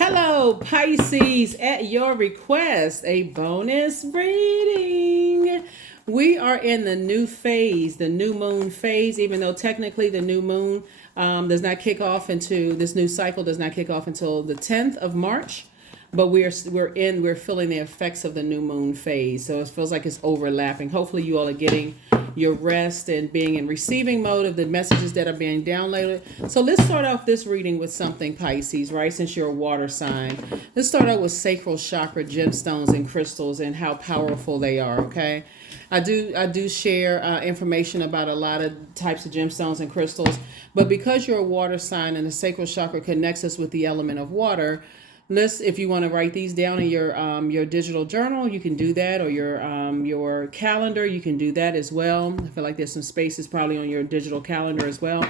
Hello, Pisces, at your request, a bonus reading. We are in the new phase, the new moon phase, even though technically the new moon does not kick off into this new cycle, does not kick off until the 10th of March. But we're feeling the effects of the new moon phase. So it feels like it's overlapping. Hopefully you all are getting your rest and being in receiving mode of the messages that are being downloaded. So let's start off this reading with something, Pisces, right? Since you're a water sign. Let's start out with sacral chakra gemstones and crystals and how powerful they are, okay? I do share information about a lot of types of gemstones and crystals, but because you're a water sign and the sacral chakra connects us with the element of water, if you want to write these down in your digital journal, you can do that, or your calendar, you can do that as well. I feel like there's some spaces probably on your digital calendar as well.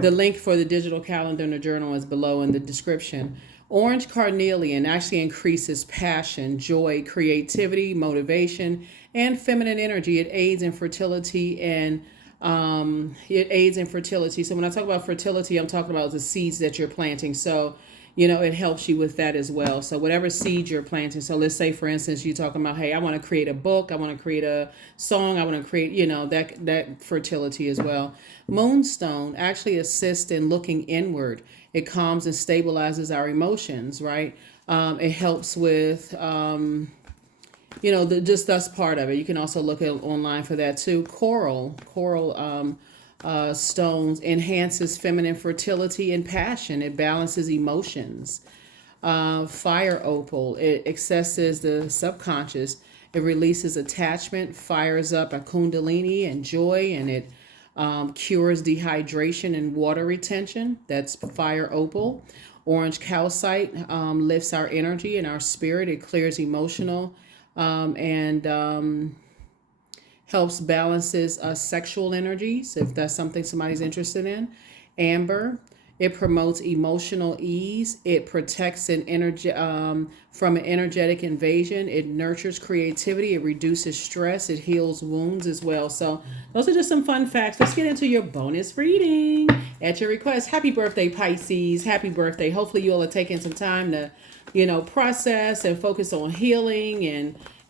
The link for the digital calendar and the journal is below in the description. Orange carnelian actually increases passion, joy, creativity, motivation, and feminine energy. It aids in fertility and it aids in fertility. So when I talk about fertility, I'm talking about the seeds that you're planting. So it helps you with that as well. So whatever seed you're planting. So let's say, for instance, you're talking about, hey, I want to create a book. I want to create a song. I want to create, that fertility as well. Moonstone actually assists in looking inward. It calms and stabilizes our emotions, right? It helps with, just that's part of it. You can also look at online for that too. Coral, stones enhances feminine fertility and passion. It balances emotions. Fire opal, it accesses the subconscious. It releases attachment, fires up a kundalini and joy, and it cures dehydration and water retention. That's fire opal. Orange calcite lifts our energy and our spirit. It clears emotional and helps balances sexual energies, if that's something somebody's interested in. Amber, it promotes emotional ease. It protects from an energetic invasion. It nurtures creativity. It reduces stress. It heals wounds as well. So those are just some fun facts. Let's get into your bonus reading at your request. Happy birthday, Pisces. Happy birthday. Hopefully you all are taking some time to, process and focus on healing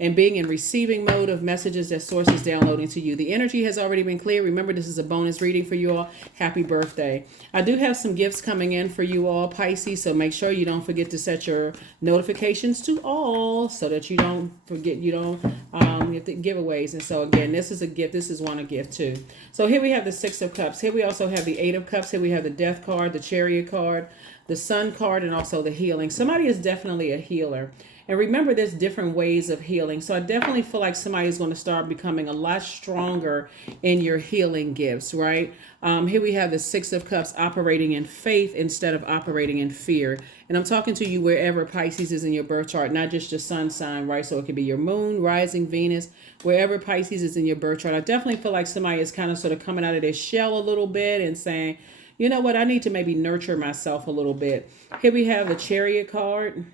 and being in receiving mode of messages that source is downloading to you. The energy has already been clear. Remember, this is a bonus reading for you all. Happy birthday. I do have some gifts coming in for you all, Pisces, so make sure you don't forget to set your notifications to all so that you don't forget, get the giveaways. And so again, this is a gift. This is one a gift too. So here we have the Six of Cups. Here we also have the Eight of Cups. Here we have the Death card, the Chariot card, the Sun card, and also the Healing. Somebody is definitely a healer. And remember, there's different ways of healing. So I definitely feel like somebody is going to start becoming a lot stronger in your healing gifts, right? Here we have the Six of Cups operating in faith instead of operating in fear. And I'm talking to you wherever Pisces is in your birth chart, not just your sun sign, right? So it could be your moon, rising, Venus, wherever Pisces is in your birth chart. I definitely feel like somebody is kind of sort of coming out of their shell a little bit and saying, you know what, I need to maybe nurture myself a little bit. Here we have the Chariot card.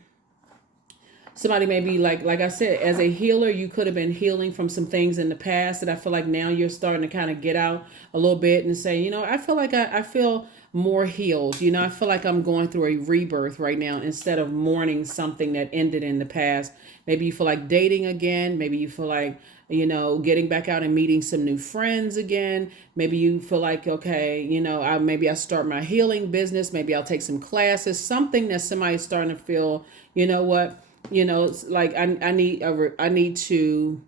Somebody may be like I said, as a healer, you could have been healing from some things in the past that I feel like now you're starting to kind of get out a little bit and say, I feel like I feel more healed. I feel like I'm going through a rebirth right now instead of mourning something that ended in the past. Maybe you feel like dating again. Maybe you feel like, getting back out and meeting some new friends again. Maybe you feel like, okay, maybe I start my healing business. Maybe I'll take some classes, something that somebody's starting to feel, what? It's like I need to,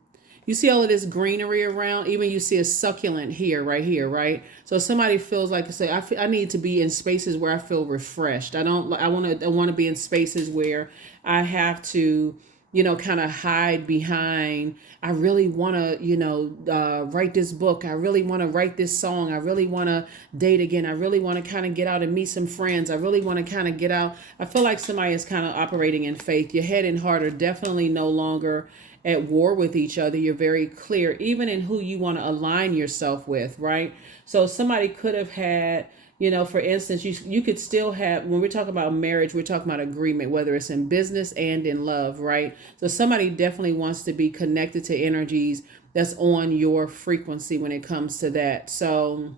you see all of this greenery around, even you see a succulent right here, right? So somebody feels like, say, I need to be in spaces where I feel refreshed. I want to be in spaces where I have to, kind of hide behind, I really want to, write this book. I really want to write this song. I really want to date again. I really want to kind of get out and meet some friends. I really want to kind of get out. I feel like somebody is kind of operating in faith. Your head and heart are definitely no longer at war with each other. You're very clear, even in who you want to align yourself with, right? So somebody could have had, for instance, you could still have, when we're talking about marriage, we're talking about agreement, whether it's in business and in love, right? So somebody definitely wants to be connected to energies that's on your frequency when it comes to that. So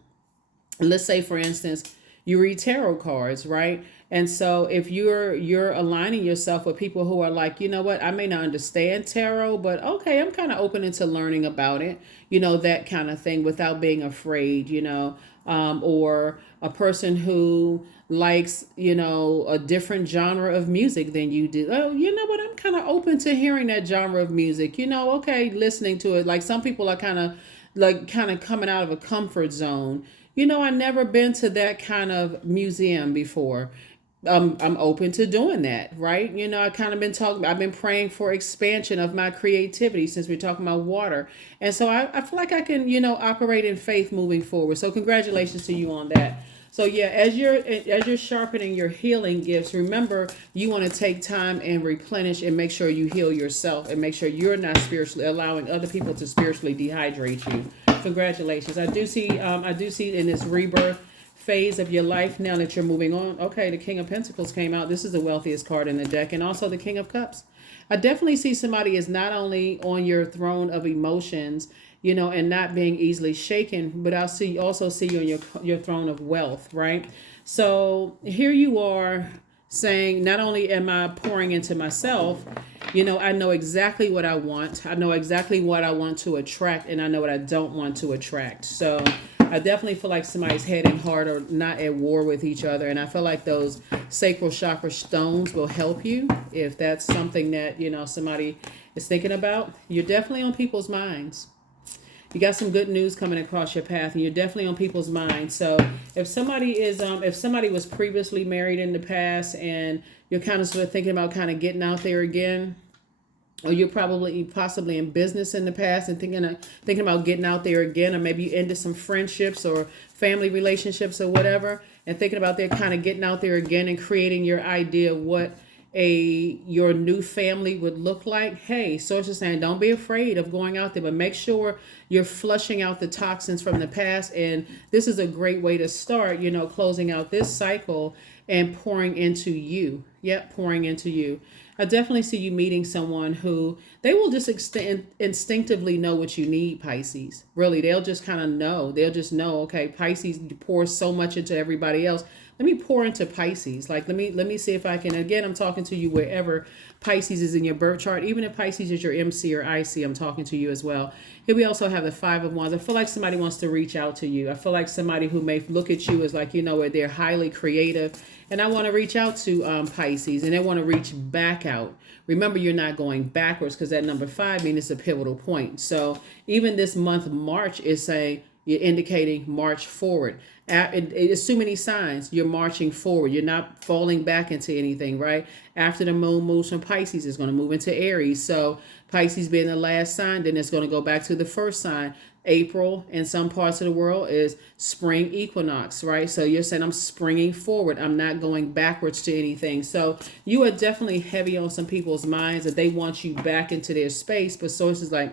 let's say, for instance, you read tarot cards, right? And so if you're aligning yourself with people who are like, you know what, I may not understand tarot, but okay, I'm kind of open into learning about it, that kind of thing, without being afraid, or a person who likes, a different genre of music than you do. Oh, you know what? I'm kind of open to hearing that genre of music, okay, listening to it. Like some people are kind of coming out of a comfort zone. I never been to that kind of museum before. I'm open to doing that, right? I kind of I've been praying for expansion of my creativity since we're talking about water. And so I feel like I can, operate in faith moving forward. So congratulations to you on that. So yeah, as you're sharpening your healing gifts, remember you want to take time and replenish and make sure you heal yourself and make sure you're not spiritually allowing other people to spiritually dehydrate you. Congratulations. I do see in this rebirth phase of your life now that you're moving on. Okay, the King of Pentacles came out. This is the wealthiest card in the deck, and also the King of Cups. I definitely see somebody is not only on your throne of emotions, and not being easily shaken, but also see you on your throne of wealth, right? So here you are saying, not only am I pouring into myself, I know exactly what I want. I know exactly what I want to attract, and I know what I don't want to attract. So I definitely feel like somebody's head and heart are not at war with each other. And I feel like those sacral chakra stones will help you if that's something that, somebody is thinking about. You're definitely on people's minds. You got some good news coming across your path, and you're definitely on people's minds. So if somebody was previously married in the past and you're kind of sort of thinking about kind of getting out there again, or you're possibly in business in the past and thinking about getting out there again, or maybe you ended some friendships or family relationships or whatever, and thinking about kind of getting out there again and creating your idea of what your new family would look like. Hey, source is saying don't be afraid of going out there, but make sure you're flushing out the toxins from the past. And this is a great way to start, closing out this cycle and pouring into you. Yep, pouring into you. I definitely see you meeting someone who they will just instinctively know what you need, Pisces. Really, they'll just kind of know. They'll just know, okay, Pisces pours so much into everybody else. Let me pour into Pisces. Like, let me see if I can. Again, I'm talking to you wherever Pisces is in your birth chart. Even if Pisces is your MC or IC, I'm talking to you as well. Here we also have the Five of Wands. I feel like somebody wants to reach out to you. I feel like somebody who may look at you as like, where they're highly creative. And I want to reach out to Pisces, and they want to reach back out. Remember, you're not going backwards, because that number 5 means it's a pivotal point. So even this month, March, is saying you're indicating march forward. It's too many signs. You're marching forward. You're not falling back into anything, right? After the moon moves from Pisces, it's going to move into Aries. So Pisces being the last sign, then it's going to go back to the first sign. April in some parts of the world is spring equinox, right? So you're saying I'm springing forward. I'm not going backwards to anything. So you are definitely heavy on some people's minds that they want you back into their space, but sources like,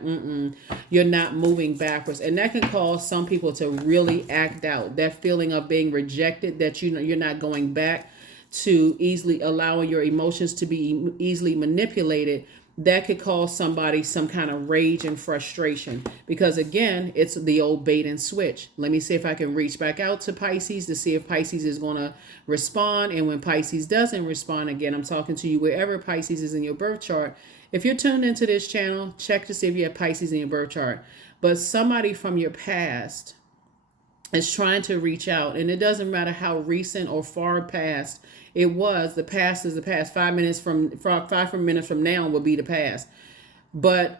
you're not moving backwards. And that can cause some people to really act out. That feeling of being rejected, that you're not going back to easily allowing your emotions to be easily manipulated. That could cause somebody some kind of rage and frustration, because again, it's the old bait and switch. Let me see if I can reach back out to Pisces to see if Pisces is going to respond. And when Pisces doesn't respond, again, I'm talking to you wherever Pisces is in your birth chart. If you're tuned into this channel, check to see if you have Pisces in your birth chart. But somebody from your past is trying to reach out, and it doesn't matter how recent or far past it was. The past is the past. 5 minutes from now will be the past. But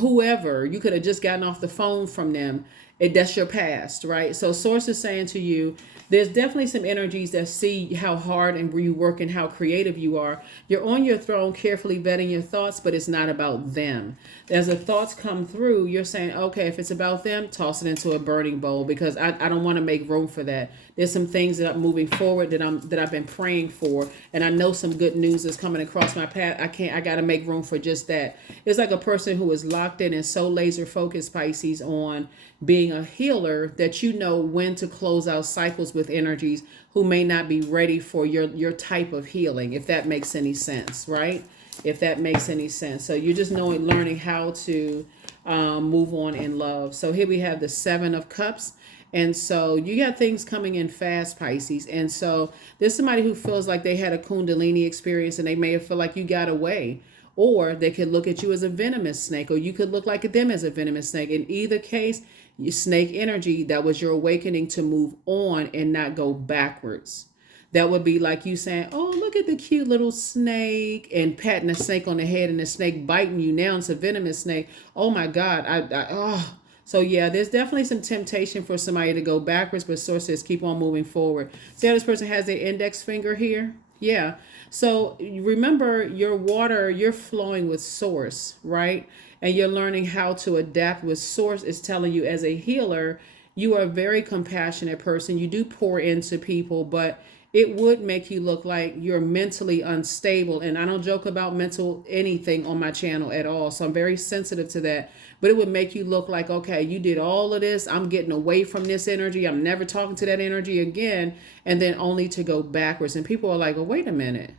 whoever, you could have just gotten off the phone from them, that's your past, right? So source is saying to you, there's definitely some energies that see how hard and you work and how creative you are. You're on your throne carefully vetting your thoughts, but it's not about them. As the thoughts come through, you're saying, okay, if it's about them, toss it into a burning bowl, because I don't want to make room for that. There's some things that I'm moving forward that I've been praying for, and I know some good news is coming across my path. I got to make room for just that. It's like a person who is locked in and so laser focused, Pisces, on being a healer that you know when to close out cycles with energies who may not be ready for your type of healing, if that makes any sense, right? If that makes any sense. So you're just learning how to move on in love. So here we have the 7 of Cups. And so you got things coming in fast, Pisces. And so there's somebody who feels like they had a Kundalini experience and they may have felt like you got away. Or they could look at you as a venomous snake, or you could look like them as a venomous snake. In either case, you snake energy, that was your awakening to move on and not go backwards. That would be like you saying, "Oh, look at the cute little snake," and patting the snake on the head, and the snake biting you. Now it's a venomous snake. Oh my God! Oh. So yeah, there's definitely some temptation for somebody to go backwards, but source says keep on moving forward. See how this person has their index finger here? Yeah. So remember, your water, you're flowing with source, right? And you're learning how to adapt with source. Is telling you as a healer, you are a very compassionate person. You do pour into people, but it would make you look like you're mentally unstable. And I don't joke about mental anything on my channel at all. So I'm very sensitive to that. But it would make you look like, okay, you did all of this. I'm getting away from this energy. I'm never talking to that energy again. And then only to go backwards. And people are like, oh, wait a minute.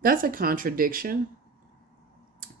That's a contradiction,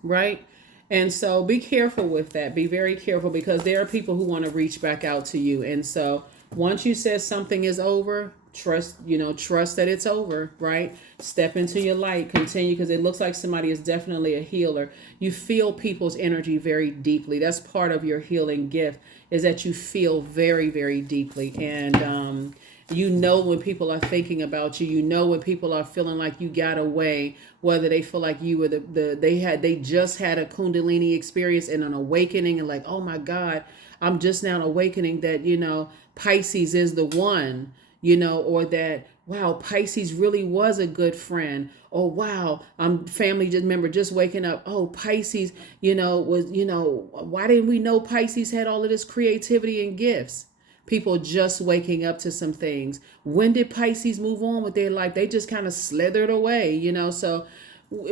right? And so be careful with that. Be very careful, because there are people who want to reach back out to you. And so once you said something is over, trust that it's over, right? Step into your light, continue, because it looks like somebody is definitely a healer. You feel people's energy very deeply. That's part of your healing gift, is that you feel very, very deeply. And you know when people are thinking about you. You know when people are feeling like you got away, whether they feel like you were they just had a Kundalini experience and an awakening, and like, oh my God, I'm just now awakening that, Pisces is the one, or that, wow, Pisces really was a good friend. Oh, wow, I'm family just member just waking up. Oh, Pisces, why didn't we know Pisces had all of this creativity and gifts? People just waking up to some things. When did Pisces move on with their life? They just kind of slithered away, So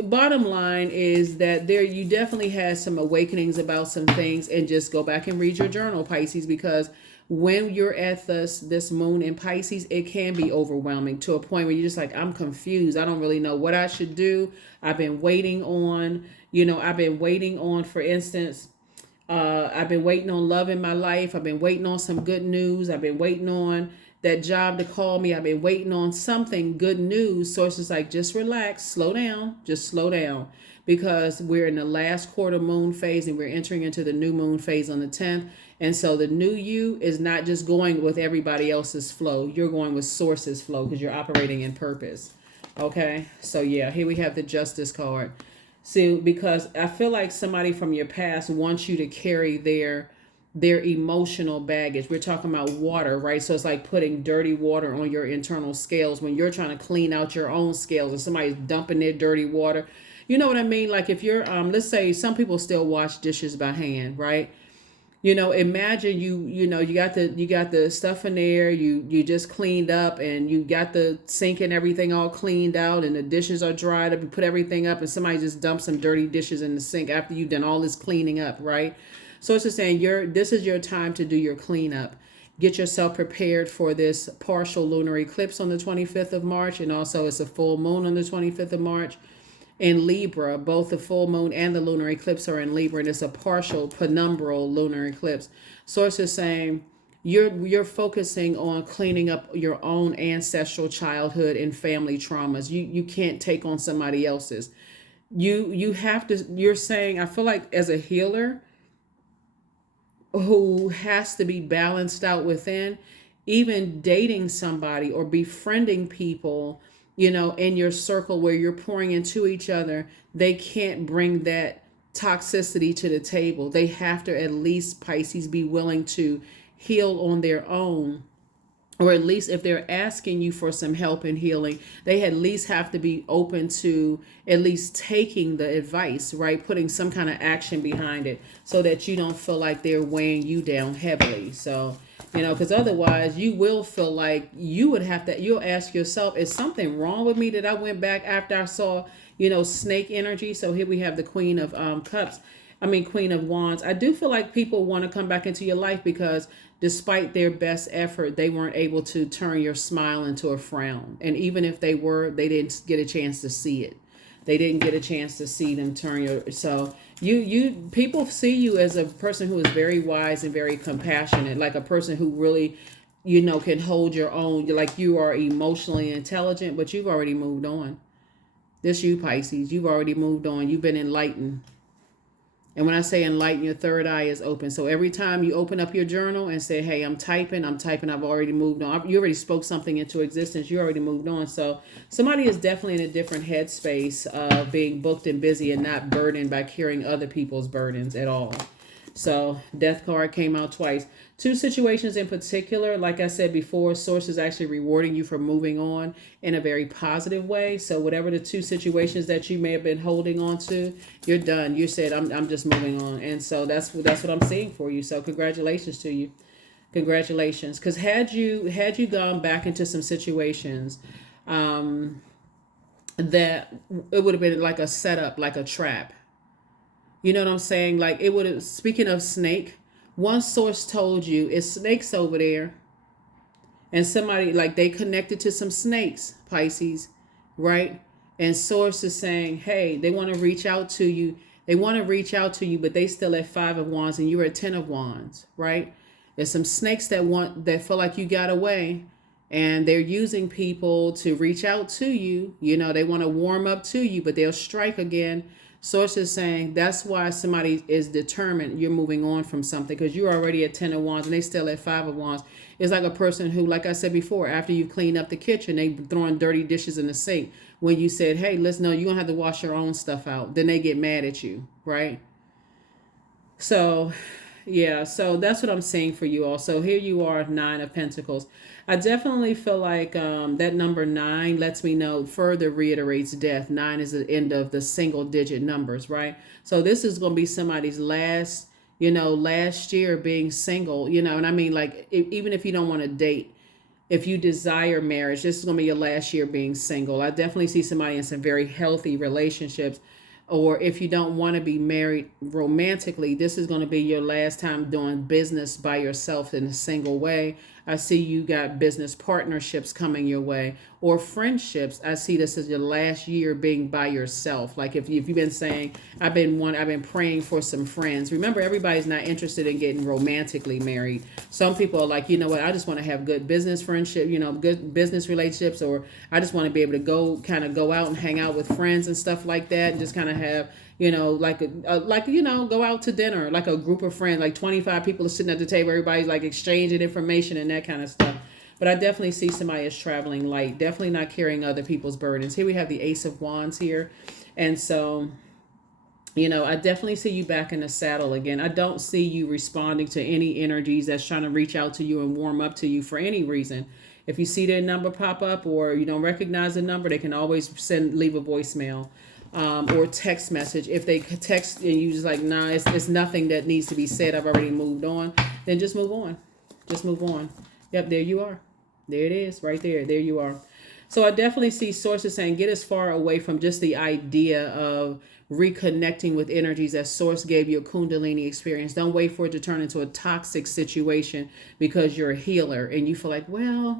bottom line is that you definitely had some awakenings about some things, and just go back and read your journal, Pisces, because when you're at this moon in Pisces, it can be overwhelming to a point where you're just like, I'm confused. I don't really know what I should do. I've been waiting on, for instance, I've been waiting on love in my life. I've been waiting on some good news. I've been waiting on that job to call me. I've been waiting on something good news. Sources like, just relax, slow down, just slow down, because we're in the last quarter moon phase and we're entering into the new moon phase on the 10th. And so the new you is not just going with everybody else's flow. You're going with source's flow, because you're operating in purpose. Okay. So yeah, here we have the Justice card. See, because I feel like somebody from your past wants you to carry their emotional baggage. We're talking about water, right? So it's like putting dirty water on your internal scales when you're trying to clean out your own scales, and somebody's dumping their dirty water. You know what I mean? Like if you're, let's say some people still wash dishes by hand, right? Imagine you got the stuff in there, you just cleaned up, and you got the sink and everything all cleaned out, and the dishes are dried up, you put everything up, and somebody just dumps some dirty dishes in the sink after you've done all this cleaning up, right? So it's just saying this is your time to do your cleanup. Get yourself prepared for this partial lunar eclipse on the 25th of March, and also it's a full moon on the 25th of March. In Libra, both the full moon and the lunar eclipse are in Libra, and it's a partial penumbral lunar eclipse. Sources saying you're focusing on cleaning up your own ancestral childhood and family traumas. You can't take on somebody else's. You have to. You're saying, I feel like as a healer who has to be balanced out within, even dating somebody or befriending people, in your circle where you're pouring into each other, they can't bring that toxicity to the table. They have to at least, Pisces, be willing to heal on their own. Or at least if they're asking you for some help in healing, they at least have to be open to at least taking the advice, right? Putting some kind of action behind it, so that you don't feel like they're weighing you down heavily. So, because otherwise you will feel like you'll ask yourself, is something wrong with me that I went back after I saw, snake energy? So here we have the Queen of Queen of Wands. I do feel like people want to come back into your life because despite their best effort, they weren't able to turn your smile into a frown. And even if they were, they didn't get a chance to see it. they didn't get a chance to see them turn your. So you people see you as a person who is very wise and very compassionate, like a person who really, can hold your own. Like you are emotionally intelligent, but you've already moved on. This you, Pisces. You've already moved on. You've been enlightened. And when I say enlighten, your third eye is open. So every time you open up your journal and say, hey, I'm typing, I've already moved on. You already spoke something into existence. You already moved on. So somebody is definitely in a different headspace of being booked and busy and not burdened by carrying other people's burdens at all. So death card came out twice. Two situations in particular, like I said before, source is actually rewarding you for moving on in a very positive way. So whatever the two situations that you may have been holding on to, you're done. You said, I'm just moving on. And so that's what I'm seeing for you. So congratulations to you. Congratulations. Because had you gone back into some situations that it would have been like a setup, like a trap. You know what I'm saying? Like it would have, speaking of snake, one source told you it's snakes over there. And somebody, like they connected to some snakes, Pisces, right? And source is saying, hey, they want to reach out to you. They want to reach out to you, but they still at 5 of wands and you're at 10 of wands, right? There's some snakes that feel like you got away. And they're using people to reach out to you. They want to warm up to you, but they'll strike again. Source is saying that's why somebody is determined you're moving on from something, because you're already at 10 of wands and they still at 5 of wands. It's like a person who, like I said before, after you clean up the kitchen, they throwing dirty dishes in the sink. When you said, hey, listen, no, you're going to have to wash your own stuff out. Then they get mad at you, right? So, yeah, so that's what I'm saying for you all. So here you are, 9 of Pentacles. I definitely feel like that number 9 lets me know, further reiterates death. 9 is the end of the single digit numbers, right? So this is going to be somebody's last year being single, and I mean, like, even if you don't want to date, if you desire marriage, this is going to be your last year being single. I definitely see somebody in some very healthy relationships. Or if you don't want to be married romantically, this is going to be your last time doing business by yourself in a single way. I see you got business partnerships coming your way, or friendships. I see this as your last year being by yourself. Like if you've been saying, I've been praying for some friends. Remember, everybody's not interested in getting romantically married. Some people are like, you know what, I just want to have good business friendship, good business relationships, or I just want to be able to go out and hang out with friends and stuff like that, and just kind of have, go out to dinner, like a group of friends, like 25 people are sitting at the table, everybody's like exchanging information and that kind of stuff. But I definitely see somebody as traveling light, definitely not carrying other people's burdens. Here we have the Ace of Wands here. And so, I definitely see you back in the saddle again. I don't see you responding to any energies that's trying to reach out to you and warm up to you for any reason. If you see their number pop up or you don't recognize the number, they can always leave a voicemail. Or text message. If they text and you just like, nah, it's nothing that needs to be said, I've already moved on, then just move on. Just move on. Yep, there you are. There it is, right there. There you are. So I definitely see sources saying get as far away from just the idea of reconnecting with energies as source gave you a Kundalini experience. Don't wait for it to turn into a toxic situation because you're a healer and you feel like, well,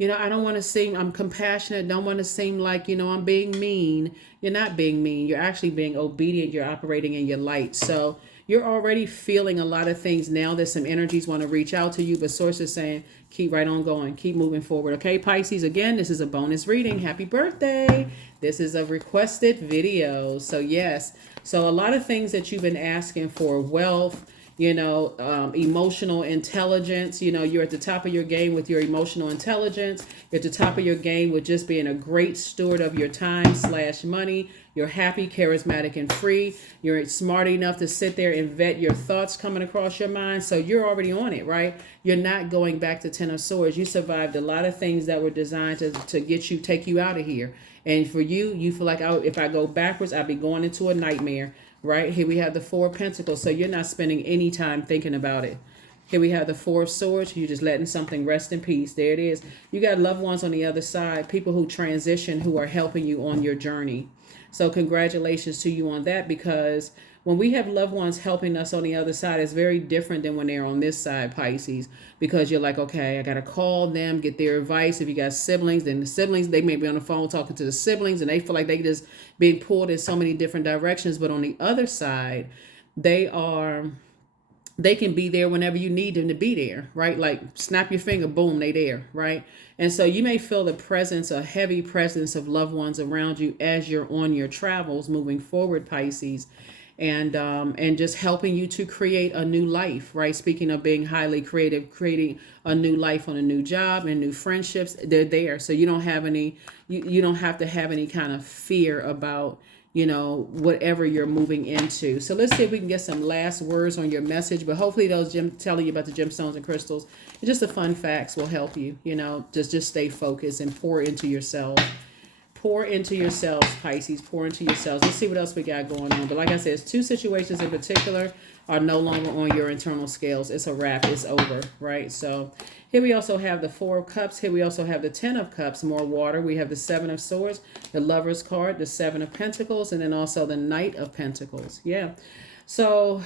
I don't want to seem, I'm compassionate. Don't want to seem like, I'm being mean. You're not being mean. You're actually being obedient. You're operating in your light. So you're already feeling a lot of things now that some energies want to reach out to you. But source is saying, keep right on going. Keep moving forward. Okay, Pisces, again, this is a bonus reading. Happy birthday. This is a requested video. So yes. So a lot of things that you've been asking for, wealth, emotional intelligence. You're at the top of your game with your emotional intelligence. You're at the top of your game with just being a great steward of your time/money. You're happy, charismatic, and free. You're smart enough to sit there and vet your thoughts coming across your mind. So you're already on it, right? You're not going back to 10 of Swords. You survived a lot of things that were designed to take you out of here. And for you feel like if I go backwards, I'd be going into a nightmare. Right? Here we have the 4 of Pentacles. So you're not spending any time thinking about it. Here we have the 4 of Swords. You're just letting something rest in peace. There it is. You got loved ones on the other side. People who transition, who are helping you on your journey. So congratulations to you on that, because when we have loved ones helping us on the other side, it's very different than when they're on this side, Pisces, because you're like, okay, I got to call them, get their advice. If you got siblings, then the siblings, they may be on the phone talking to the siblings and they feel like they just being pulled in so many different directions. But on the other side, they are, they can be there whenever you need them to be there, right? Like snap your finger, boom, they there, right? And so you may feel the presence, a heavy presence of loved ones around you as you're on your travels moving forward, Pisces, and just helping you to create a new life, right? Speaking of being highly creative, creating a new life on a new job and new friendships, they're there. So you don't have any, you don't have to have any kind of fear about, you know, whatever you're moving into. So let's see if we can get some last words on your message. But hopefully those telling you about the gemstones and crystals and just the fun facts will help you, you know, just stay focused and pour into yourself. Pour into yourselves, Pisces. Pour into yourselves. Let's see what else we got going on. But like I said, two situations in particular are no longer on your internal scales. It's a wrap. It's over, right? So here we also have the Four of Cups. Here we also have the Ten of Cups, more water. We have the Seven of Swords, the Lover's card, the Seven of Pentacles, and then also the Knight of Pentacles. Yeah. So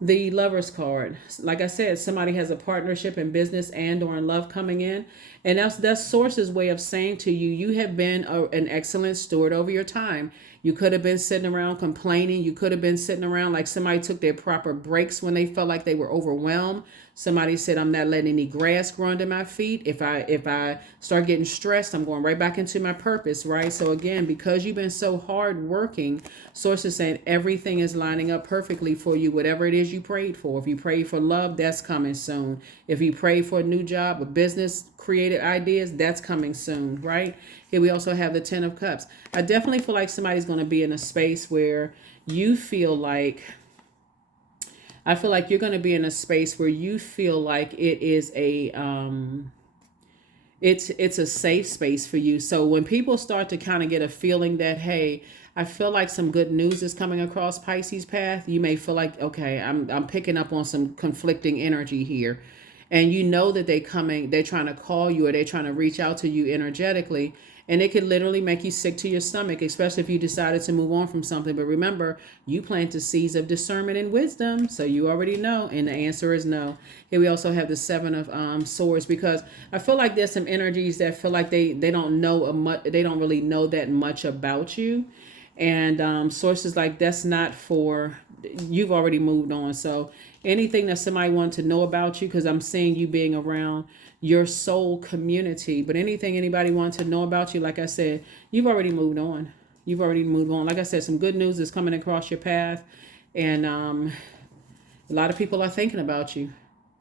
the Lover's card, like I said, somebody has a partnership in business and or in love coming in, and that's Source's way of saying to you, you have been an excellent steward over your time. You could have been sitting around complaining. You could have been sitting around like somebody took their proper breaks when they felt like they were overwhelmed. Somebody said, I'm not letting any grass grow under my feet. If I start getting stressed, I'm going right back into my purpose, right? So again, because you've been so hard working, Source is saying everything is lining up perfectly for you, whatever it is you prayed for. If you prayed for love, that's coming soon. If you prayed for a new job, a business, creative ideas, that's coming soon, right? Here we also have the Ten of Cups. I definitely feel like somebody's going to be in a space where you feel like, I feel like you're going to be in a space where you feel like it is it's a safe space for you. So when people start to kind of get a feeling that, hey, I feel like some good news is coming across Pisces path, you may feel like, okay, I'm picking up on some conflicting energy here. And you know that they're trying to call you or they're trying to reach out to you energetically. And it could literally make you sick to your stomach, especially if you decided to move on from something. But remember, you planted seeds of discernment and wisdom. So you already know. And the answer is no. Here we also have the Seven of Swords, because I feel like there's some energies that feel like they don't know they don't really know that much about you. And sources like that's not for, you've already moved on. So anything that somebody wants to know about you, because I'm seeing you being around your soul community, but anything anybody wants to know about you, like I said, you've already moved on. You've already moved on. Like I said, some good news is coming across your path. And a lot of people are thinking about you.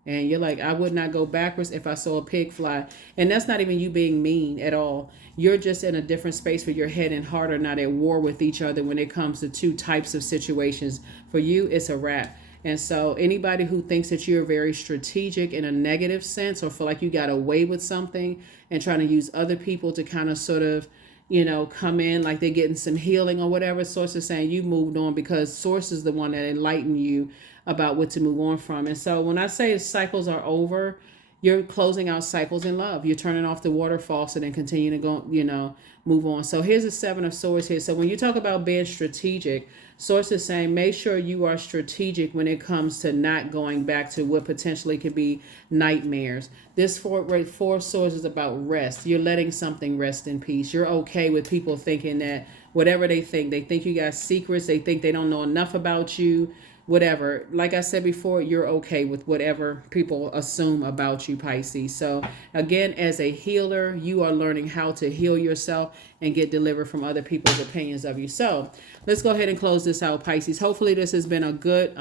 And you're like, I would not go backwards if I saw a pig fly. And that's not even you being mean at all. You're just in a different space where your head and heart are not at war with each other when it comes to two types of situations. For you, it's a wrap. And so anybody who thinks that you're very strategic in a negative sense or feel like you got away with something and trying to use other people to kind of sort of, you know, come in like they're getting some healing or whatever, Source is saying you moved on, because Source is the one that enlightened you about what to move on from. And so when I say cycles are over, you're closing out cycles in love. You're turning off the water faucet and continue to go, you know, move on. So here's the Seven of Swords here. So when you talk about being strategic, Source is saying make sure you are strategic when it comes to not going back to what potentially could be nightmares. This four of Swords is about rest. You're letting something rest in peace. You're okay with people thinking that whatever they think you got secrets, they think they don't know enough about you, whatever. Like I said before, you're okay with whatever people assume about you, Pisces. So again, as a healer, you are learning how to heal yourself and get delivered from other people's opinions of you. So let's go ahead and close this out, Pisces. Hopefully this has been a good,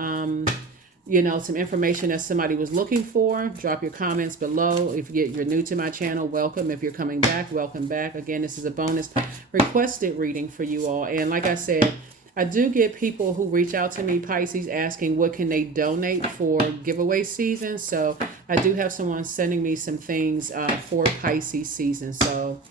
you know, some information that somebody was looking for. Drop your comments below. If you're new to my channel, welcome. If you're coming back, welcome back. Again, this is a bonus requested reading for you all. And like I said, I do get people who reach out to me, Pisces, asking what can they donate for giveaway season. So I do have someone sending me some things for Pisces season. So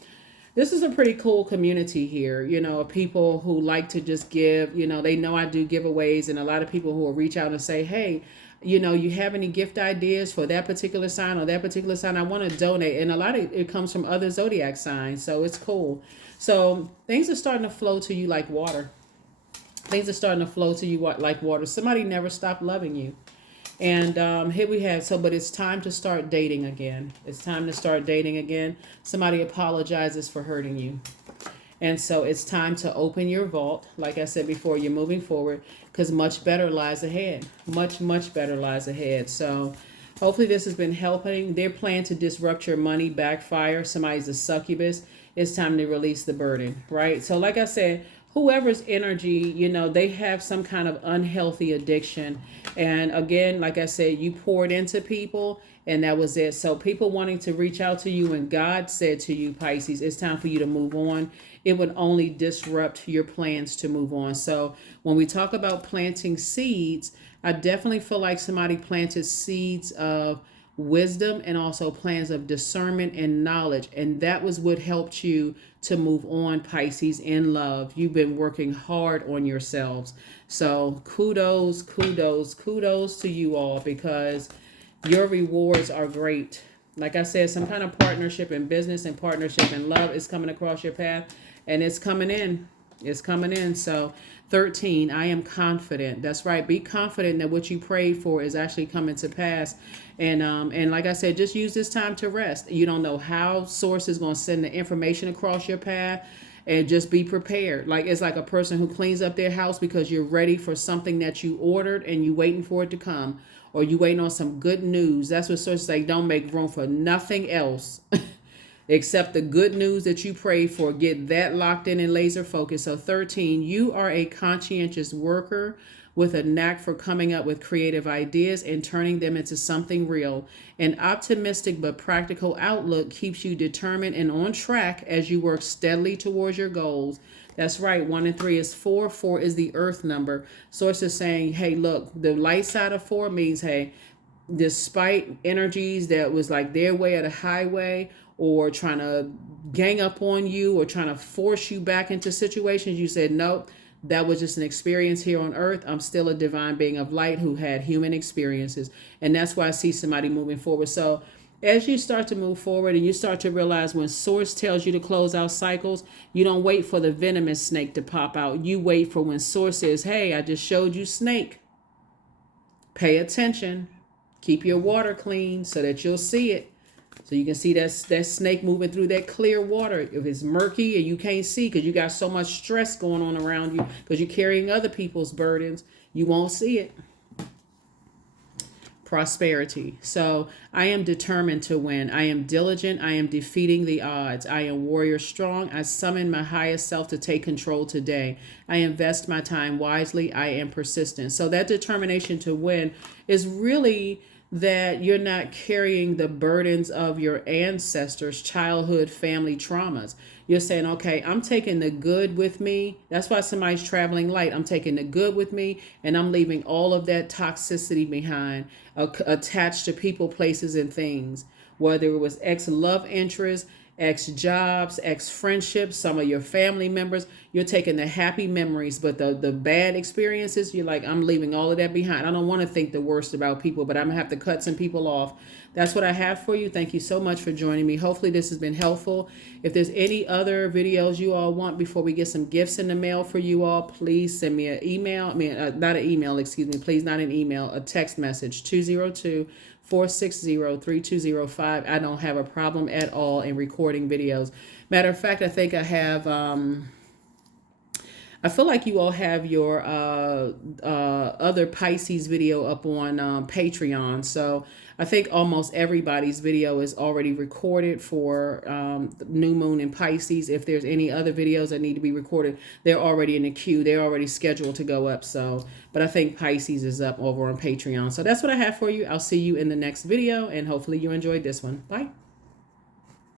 this is a pretty cool community here, you know, people who like to just give, you know, they know I do giveaways, and a lot of people who will reach out and say, hey, you know, you have any gift ideas for that particular sign or that particular sign? I want to donate. And a lot of it comes from other Zodiac signs. So it's cool. So things are starting to flow to you like water. Things are starting to flow to you like water. Somebody never stopped loving you. And here we have, so, but it's time to start dating again. It's time to start dating again. Somebody apologizes for hurting you. And so it's time to open your vault. Like I said before, you're moving forward because much better lies ahead. Much, much better lies ahead. So hopefully this has been helping. Their plan to disrupt your money backfire. Somebody's a succubus. It's time to release the burden, right? So like I said, whoever's energy, they have some kind of unhealthy addiction. And again, like I said, you poured into people and that was it. So people wanting to reach out to you, and God said to you, Pisces, it's time for you to move on. It would only disrupt your plans to move on. So when we talk about planting seeds, I definitely feel like somebody planted seeds of wisdom and also plans of discernment and knowledge. And that was what helped you to move on, Pisces, in love. You've been working hard on yourselves. So kudos, kudos, kudos to you all, because your rewards are great. Like I said, some kind of partnership in business and partnership in love is coming across your path, and it's coming in. It's coming in. So 13, I am confident. That's right. Be confident that what you prayed for is actually coming to pass. And like I said, just use this time to rest. You don't know how source is going to send the information across your path, and just be prepared. Like it's like a person who cleans up their house because you're ready for something that you ordered and you waiting for it to come, or you waiting on some good news. That's what source like. Don't make room for nothing else. Except the good news that you prayed for. Get that locked in and laser focused. So 13, you are a conscientious worker with a knack for coming up with creative ideas and turning them into something real. An optimistic but practical outlook keeps you determined and on track as you work steadily towards your goals. That's right. 1 and 3 is 4. 4 is the earth number. Source is saying, hey, look, the light side of 4 means, hey, despite energies that was like their way of the highway, or trying to gang up on you, or trying to force you back into situations, you said, nope, that was just an experience here on earth. I'm still a divine being of light who had human experiences. And that's why I see somebody moving forward. So as you start to move forward and you start to realize when source tells you to close out cycles, you don't wait for the venomous snake to pop out. You wait for when source says, hey, I just showed you snake. Pay attention. Keep your water clean so that you'll see it. So you can see that snake moving through that clear water. If it's murky and you can't see because you got so much stress going on around you because you're carrying other people's burdens, you won't see it. Prosperity. So I am determined to win. I am diligent. I am defeating the odds. I am warrior strong. I summon my highest self to take control today. I invest my time wisely. I am persistent. So that determination to win is really that you're not carrying the burdens of your ancestors' childhood family traumas. You're saying, okay, I'm taking the good with me. That's why somebody's traveling light. I'm taking the good with me, and I'm leaving all of that toxicity behind, attached to people, places, and things. Whether it was ex-love interest, ex-jobs, ex-friendships, some of your family members, you're taking the happy memories, but the bad experiences, you're like, I'm leaving all of that behind. I don't want to think the worst about people, but I'm going to have to cut some people off. That's what I have for you. Thank you so much for joining me. Hopefully this has been helpful. If there's any other videos you all want before we get some gifts in the mail for you all, please send me an email. Not an email, excuse me. Please, not an email, a text message, 202-460-3205. I don't have a problem at all in recording videos. Matter of fact, I think I have, I feel like you all have your other Pisces video up on Patreon. So I think almost everybody's video is already recorded for the new moon in Pisces. If there's any other videos that need to be recorded, they're already in the queue. They're already scheduled to go up. So, but I think Pisces is up over on Patreon. So that's what I have for you. I'll see you in the next video, and hopefully you enjoyed this one. Bye.